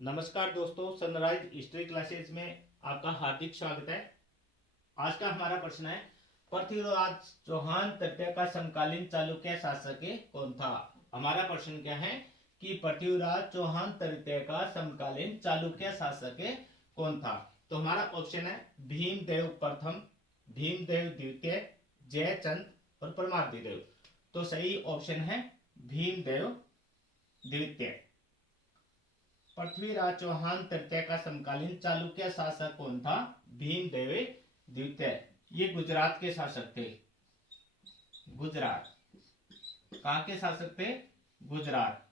नमस्कार दोस्तों, sunrise history classes में आपका हार्दिक स्वागत है। आज का हमारा प्रश्न है, पृथ्वीराज चौहान तृतीय का समकालीन चालुक्य शासक कौन था। हमारा प्रश्न क्या है कि पृथ्वीराज चौहान तृतीय का समकालीन चालुक्य शासक कौन था। तो हमारा ऑप्शन है भीमदेव प्रथम, भीमदेव द्वितीय, जयचंद और परमार्दिदेव। तो सही ऑप्शन है भीमदेव द्वितीय। पृथ्वीराज चौहान तृतीय का समकालीन चालुक्य शासक कौन था? भीमदेव द्वितीय। ये गुजरात के शासक थे। गुजरात कहां के शासक थे? गुजरात।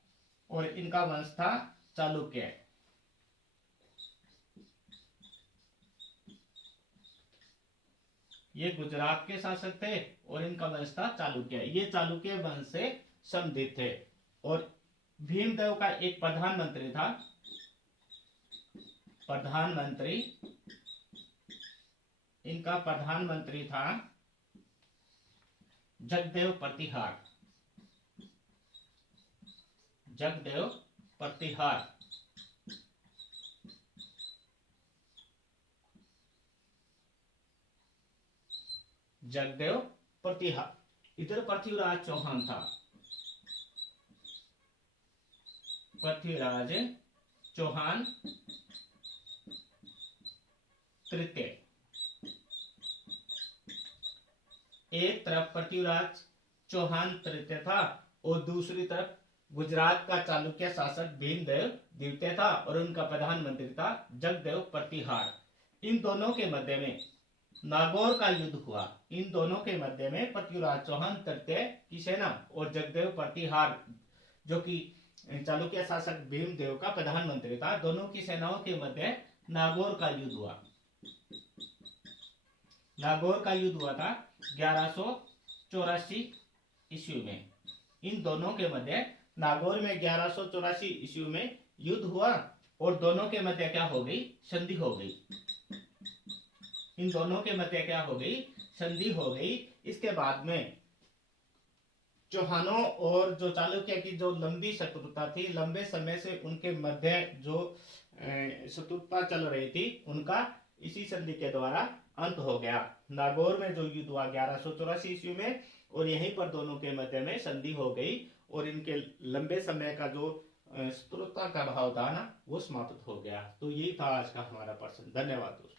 और इनका वंश था चालुक्य। ये गुजरात के शासक थे और इनका वंश था चालुक्य। ये चालुक्य वंश से संबंधित थे। और भीमदेव का एक प्रधानमंत्री था, प्रधानमंत्री, इनका प्रधानमंत्री था जगदेव प्रतिहार। जगदेव प्रतिहार। जगदेव प्रतिहार। इधर पृथ्वीराज चौहान था, पृथ्वीराज चौहान तृतीय। एक तरफ पृथ्वीराज चौहान तृतीय था और दूसरी तरफ गुजरात का चालुक्य शासक भीमदेव द्वितीय था और उनका प्रधानमंत्री था जगदेव प्रतिहार। इन दोनों के मध्य में नागौर का युद्ध हुआ। इन दोनों के मध्य में पृथ्वीराज चौहान तृतीय की सेना और जगदेव प्रतिहार, जो कि चालुक्य शासक भीमदेव का प्रधानमंत्री था, दोनों की सेनाओं के मध्य नागौर का युद्ध हुआ। नागौर का युद्ध हुआ था 1184 ईस्वी में। इन दोनों के मध्य नागौर में 1184 ईस्वी में युद्ध हुआ और दोनों के मध्य क्या हो गई? संधि हो गई। इन दोनों के मध्य क्या हो गई? संधि हो गई। इसके बाद में चौहानों और जो चालुक्य की जो लंबी शत्रुता थी, लंबे समय से उनके मध्य जो शत्रुता चल रही थी, उनका इसी संधि के द्वारा अंत हो गया। नागौर में जो युद्ध हुआ 1184 ईस्वी में, और यहीं पर दोनों के मध्य में संधि हो गई और इनके लंबे समय का जो शत्रुता का भाव था ना, वो समाप्त हो गया। तो यही था आज का हमारा प्रश्न। धन्यवाद दोस्तों।